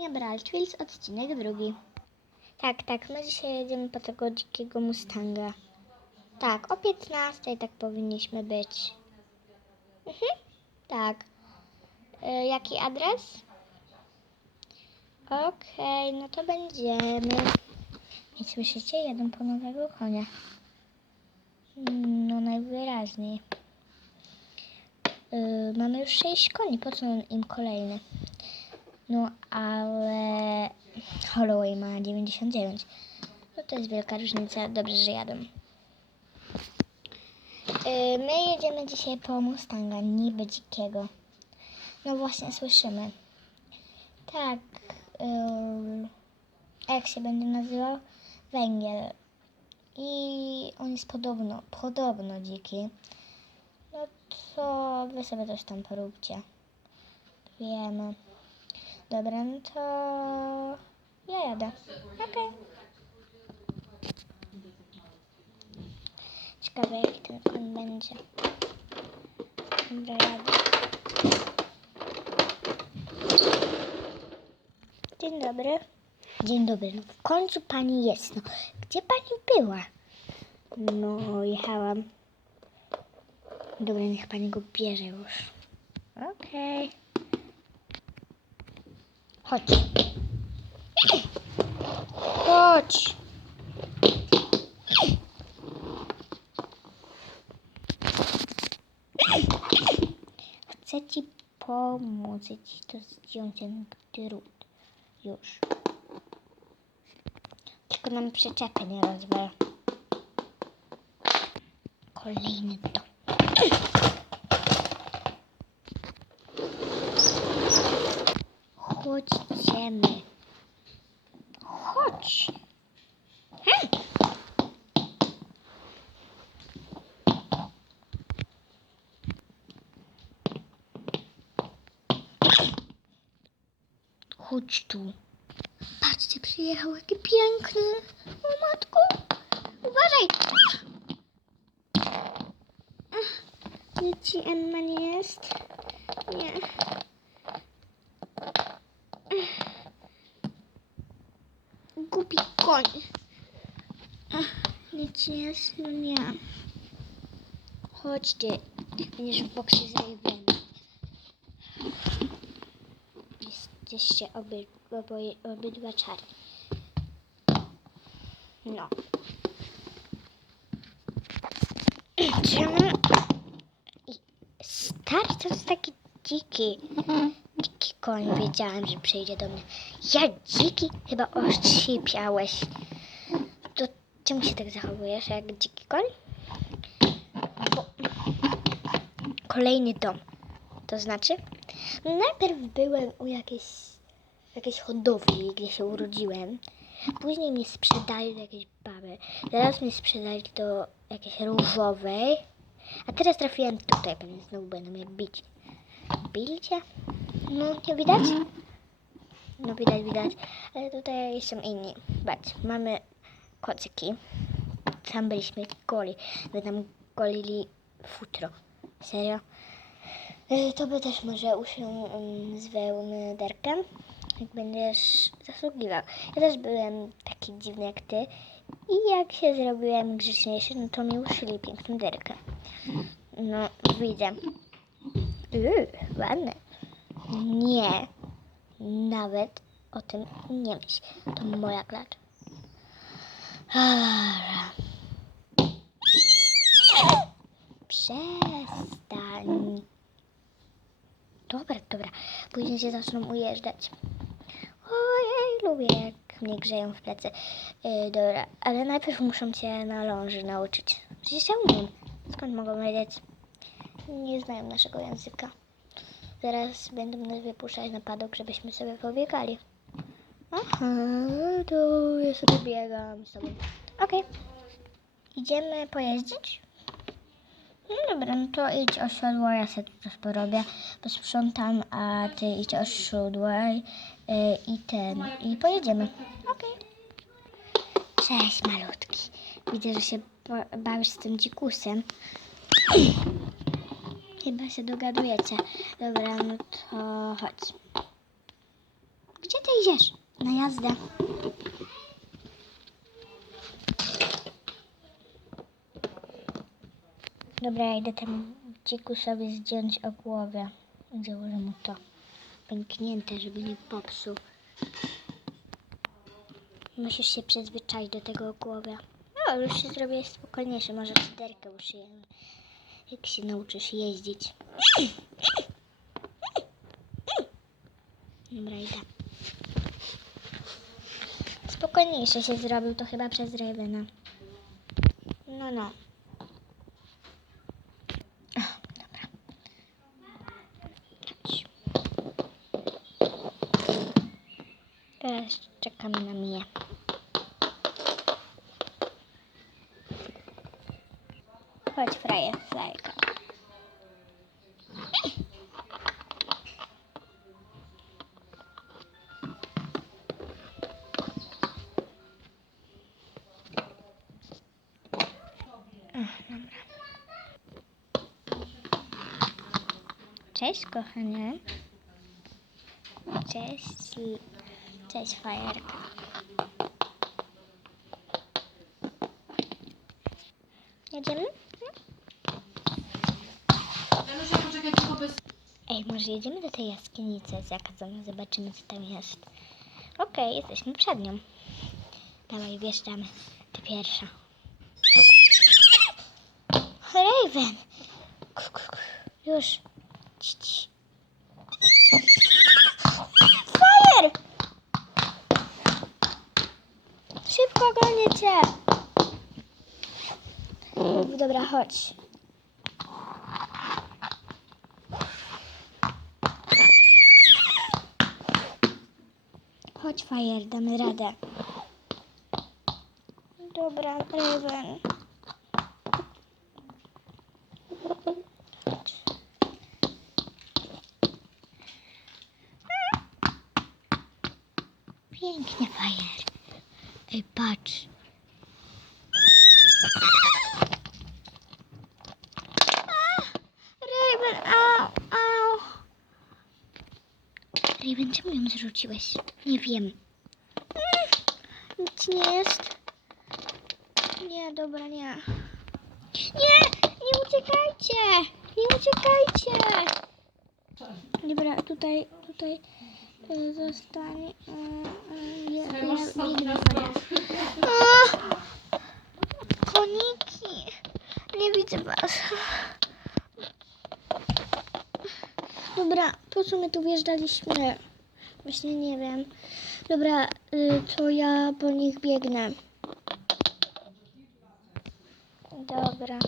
Akademia Braltwils, odcinek drugi. Tak, tak, my dzisiaj jedziemy po tego dzikiego Mustanga. Tak, o 15 tak powinniśmy być. Mhm, tak. Y, jaki adres? Okej, no to będziemy. I słyszycie? Jeden po nowego konia. No najwyraźniej. Yy, mamy już 6 koni, po co im kolejny? No ale Holloway ma 99. No to jest wielka różnica. Dobrze, że jadę. Yy, my jedziemy dzisiaj po Mustanga, niby dzikiego. No właśnie słyszymy. Tak. Yy, jak się będzie nazywał? Węgiel. I on jest podobno, podobno dziki. No to wy sobie coś tam poróbcie. Wiemy. Dobra, no to ja jadę. Okej. Ciekawe jaki ten koń będzie. Dobra, jadę. Dzień dobry. Dzień dobry. No w końcu pani jest. No, gdzie pani była? No, jechałam. Dobra, niech pani go bierze już. Okej. Chodź. Chodź. Chcę ci pomóc. Ci to zdjąć ten drut. Już. Tylko nam przyczepy nie rozwal. Kolejny dom. Chodźmy. Chodź. Hej. Chodź tu. Patrzcie, przyjechał jaki piękny. O matko. Uważaj. Nic ci Emma nie jest? Nie. Głupi koń. Ach, Nic nie jest? No nie. Chodźcie. Będziesz w boksie z Ravenem. Jesteście oby, oboje, obydwa czarni. No. I stary to jest taki dziki. Koń. Wiedziałem, że przyjdzie do mnie. Ja dziki? Chyba oszczypiałeś. To czemu się tak zachowujesz jak dziki koń? Bo... Kolejny dom. To znaczy? Najpierw byłem u jakiejś, jakiejś hodowli, gdzie się urodziłem. Później mnie sprzedali do jakiejś baby. Teraz mnie sprzedali do jakiejś różowej. A teraz trafiłem tutaj, pewnie znowu będą mnie bić. Bili cię? No, nie widać? No widać, widać. Ale tutaj są inni. Patrz, mamy kocyki. Tam byliśmy goli. My tam golili futro. Serio? Y, To by też może usiąść um, z wełnyderkiem, jak będziesz zasługiwał. Ja też byłem taki dziwny jak ty i jak się zrobiłem grzeczniejszy, no to mi uszyli piękną derkę. No, widzę. Yy, ładne. Nie, nawet o tym nie myśl. To moja klacz. Przestań. Dobra, dobra. Później się zaczną ujeżdżać. Ojej, lubię jak mnie grzeją w plecy. Yy, dobra, ale najpierw muszą cię na ląży nauczyć. Przecież ja umiem. Skąd mogą wiedzieć? Nie znają naszego języka. Zaraz będą nas wypuszczać na padok, żebyśmy sobie pobiegali. Aha, to ja sobie biegam z tobą. Okej. Idziemy pojeździć? No dobra, no to idź o siodło, ja sobie coś porobię, posprzątam, a ty idź o siodło y, i ten, i pojedziemy. Okej. Cześć malutki. Widzę, że się ba- bawisz z tym dzikusem. Chyba się dogadujecie. Dobra, no to chodź. Gdzie ty idziesz? Na jazdę. Dobra, ja idę temu dziku sobie zdjąć o głowę. Założę mu to pęknięte, żeby nie popsuł. Musisz się przyzwyczaić do tego głowy. No, już się zrobię spokojniejszy. Może czterkę uszyję, jak się nauczysz jeździć. Dobra, idę. Spokojniejszy się zrobił, to chyba przez Ravena. No, no. Dobra. Teraz czekamy na mnie. Chodź, frajer, zajka. Cześć, kochanie. Cześć. Cześć, fajerka. Jedziemy? Danusia, poczekaj tylko bez... Ej, może jedziemy do tej jaskinicy zakazanej, zobaczymy co tam jest. Okej, jesteśmy przed nią. Dawaj, wjeżdżamy. Ty pierwsza. Raven! Już. Fire! Szybko gonię cię! Dobra, chodź. Chodź, Fire, damy radę. Dobra, Raven. Pięknie, Fire. Ej, patrz. A, Raven, au, au. Raven, czemu ją zrzuciłeś? Nie wiem. Mm, Nic nie jest. Nie, dobra, nie. Nie! Nie uciekajcie! Nie uciekajcie! Dobra, tutaj, tutaj y, zostanie. Y, y, ja! Koniki! Nie widzę was. Dobra, po co my tu wjeżdżaliśmy? Właśnie nie wiem. Dobra, y, to ja po nich biegnę. Dobra.